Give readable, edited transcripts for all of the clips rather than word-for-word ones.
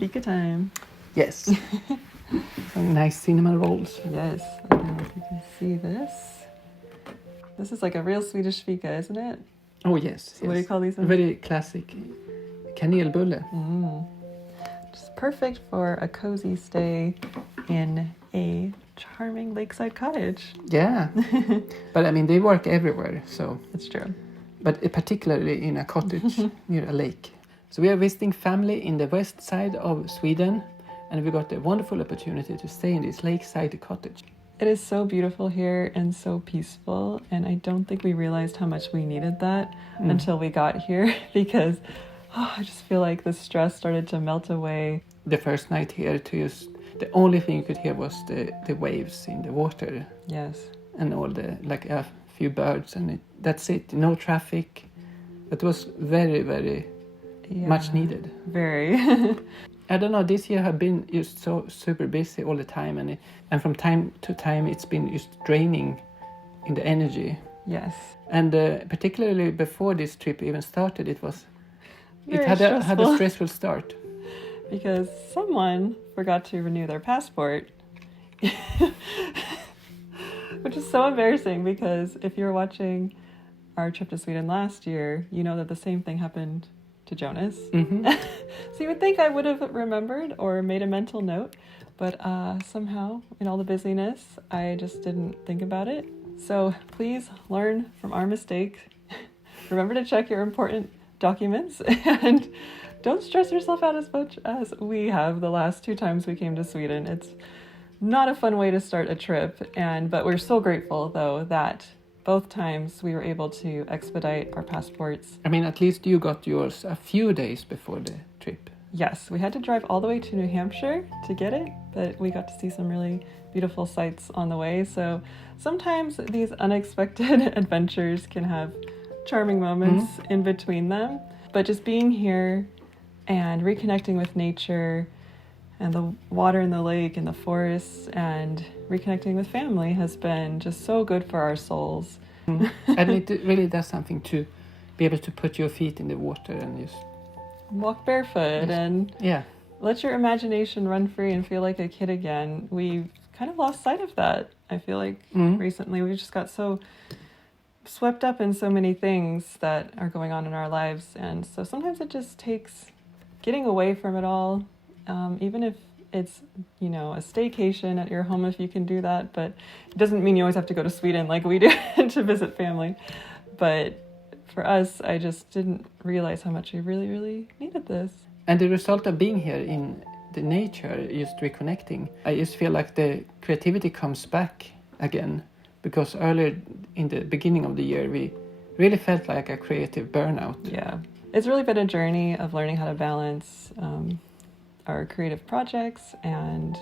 Fika time. Yes. Some nice cinnamon rolls. Yes. I don't know if you can see this. This is like a real Swedish fika, isn't it? Oh, yes. What do you call these ones? Very classic. Kanelbulle. Just perfect for a cozy stay in a charming lakeside cottage. Yeah. But I mean, they work everywhere, so. It's true. But particularly in a cottage near a lake. So we are visiting family in the west side of Sweden, and we got a wonderful opportunity to stay in this lakeside cottage. It is so beautiful here and so peaceful, and I don't think we realized how much we needed that until we got here, because I just feel like the stress started to melt away. The first night here, the only thing you could hear was the waves in the water. Yes. And all a few birds, and that's it. No traffic. It was very, very much needed. Very. I don't know, this year have been just so super busy all the time, and from time to time it's been just draining in the energy. Yes. And particularly before this trip even started, it had a stressful start. Because someone forgot to renew their passport. Which is so embarrassing, because if you were watching our trip to Sweden last year, you know that the same thing happened to Jonas. Mm-hmm. So you would think I would have remembered or made a mental note, but somehow in all the busyness, I just didn't think about it. So please learn from our mistake. Remember to check your important documents, and don't stress yourself out as much as we have the last 2 times we came to Sweden. It's not a fun way to start a trip, but we're so grateful though that both times we were able to expedite our passports. I mean, at least you got yours a few days before the trip. Yes, we had to drive all the way to New Hampshire to get it, but we got to see some really beautiful sights on the way. So sometimes these unexpected adventures can have charming moments in between them. But just being here and reconnecting with nature and the water in the lake and the forests and reconnecting with family has been just so good for our souls. And it really does something to be able to put your feet in the water and just walk barefoot and let your imagination run free and feel like a kid again. We've kind of lost sight of that. I feel like recently we just got so swept up in so many things that are going on in our lives, and so sometimes it just takes getting away from it all. Even if it's, a staycation at your home, if you can do that, but it doesn't mean you always have to go to Sweden like we do to visit family. But for us, I just didn't realize how much we really, really needed this. And the result of being here in the nature, just reconnecting, I just feel like the creativity comes back again, because earlier in the beginning of the year, we really felt like a creative burnout. Yeah, it's really been a journey of learning how to balance our creative projects and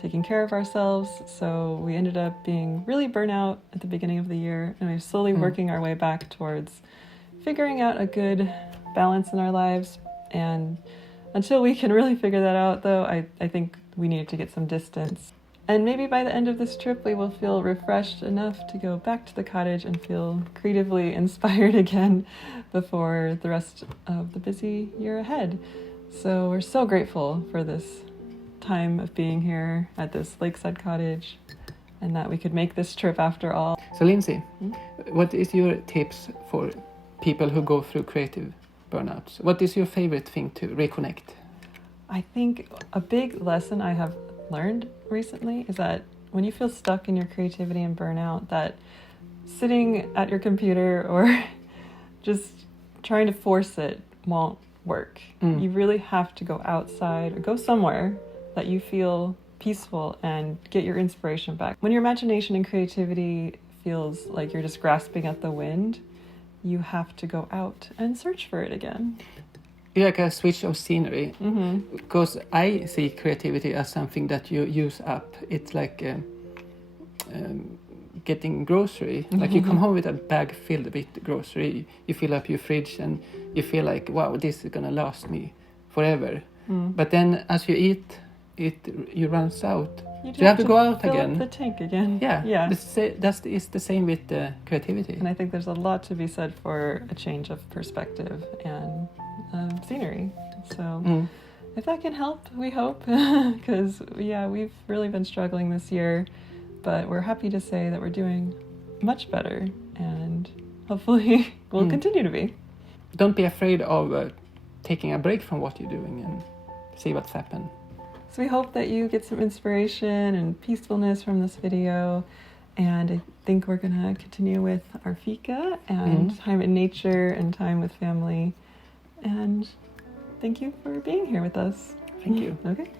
taking care of ourselves. So we ended up being really burnout at the beginning of the year, and we're slowly working our way back towards figuring out a good balance in our lives. And until we can really figure that out, though, I think we needed to get some distance. And maybe by the end of this trip, we will feel refreshed enough to go back to the cottage and feel creatively inspired again before the rest of the busy year ahead. So we're so grateful for this time of being here at this lakeside cottage, and that we could make this trip after all. So Lindsay, what is your tips for people who go through creative burnouts? What is your favorite thing to reconnect? I think a big lesson I have learned recently is that when you feel stuck in your creativity and burnout, that sitting at your computer or just trying to force it won't work. You really have to go outside or go somewhere that you feel peaceful and get your inspiration back. When your imagination and creativity feels like you're just grasping at the wind, you have to go out and search for it again. Like a switch of scenery, because I see creativity as something that you use up. It's like getting grocery. Like you come home with a bag filled with grocery, you fill up your fridge and you feel like, wow, this is gonna last me forever. But then as you eat, you runs out. You have to go out again. Fill up the tank again. Yeah. It's the same with creativity. And I think there's a lot to be said for a change of perspective and scenery. So if that can help, we hope, because we've really been struggling this year, but we're happy to say that we're doing much better, and hopefully we'll continue to be. Don't be afraid of taking a break from what you're doing and see what's happened. So we hope that you get some inspiration and peacefulness from this video, and I think we're gonna continue with our Fika and time in nature and time with family. And thank you for being here with us. Thank you. Okay.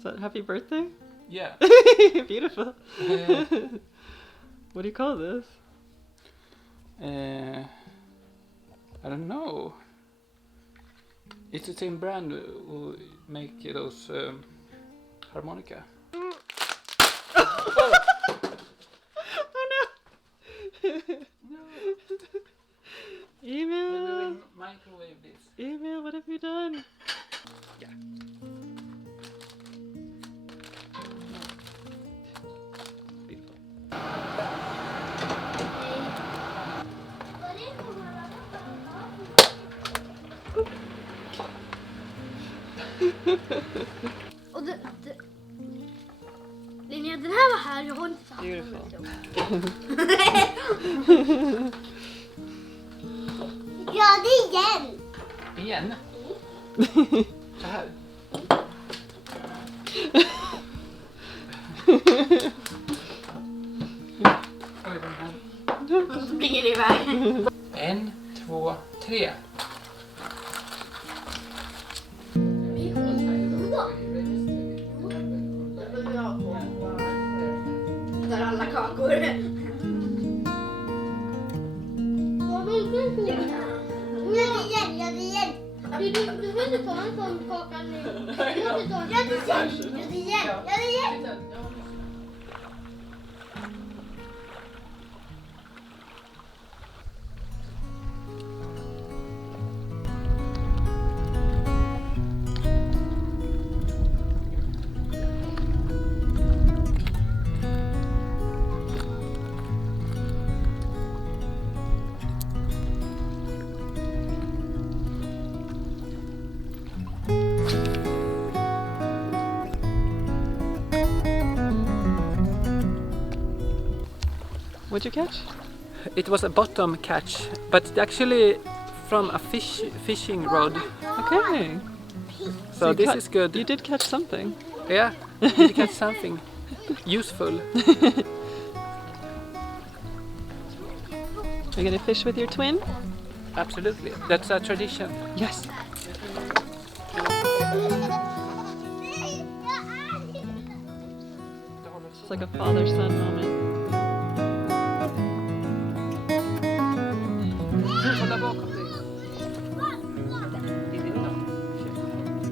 Is that happy birthday? Yeah. Beautiful. What do you call this? I don't know. It's the same brand who make those harmonica. Oh no! No. Email! Microwave this. Email, what have you done? Yeah. Beautiful. Och Linnea, den här var här, jag har inte satt Beautiful. Ja, det igen! Igen? Så här. Oj, den här. Och så springer det iväg. 1, 2, 3. Där alla kakor. Vad vill du? Gör det igen. Du får inte ta en sån kaka nu. Gör det igen. What'd you catch? It was a bottom catch, but actually from a fishing rod. Okay. So you this ca- is good. You did catch something. Yeah, you did catch something useful. Are you gonna fish with your twin? Absolutely, that's a tradition. Yes. It's like a father-son moment. Kolla bakom dig. In din dag.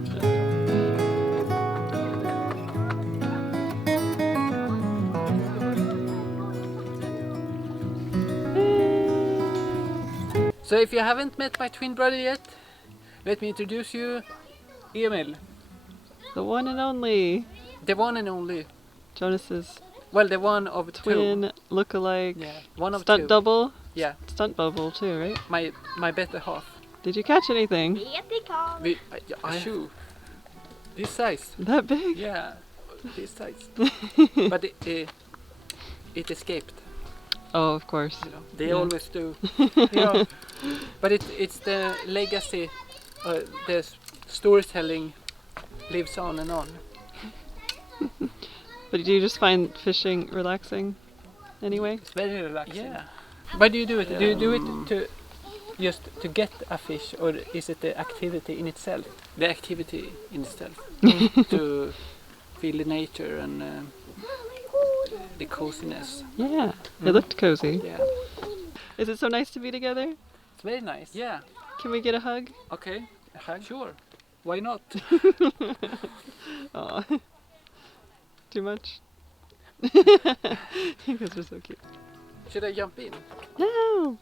So if you haven't met my twin brother yet, let me introduce you, Emil, The one and only the one and only. Jonas's Well, the one of twin two. look-alike, Yeah, one of stunt two. double, Yeah, stunt bubble too, right? my better half. Did you catch anything A shoe. This size. that big? Yeah, this size. But it escaped. Oh, of course. You know, they Yeah. always do. Yeah. But it's the legacy. The storytelling lives on and on. But do you just find fishing relaxing anyway? It's very relaxing. Yeah. Why do you do it? Do you do it to just to get a fish, or is it the activity in itself? The activity in itself to feel the nature and the coziness. Yeah, it looked cozy. Yeah, Is it so nice to be together? it's very nice. Yeah. Can we get a hug? Okay. Sure. Why not? Aw. Too much? You guys are so cute. Should I jump in? No!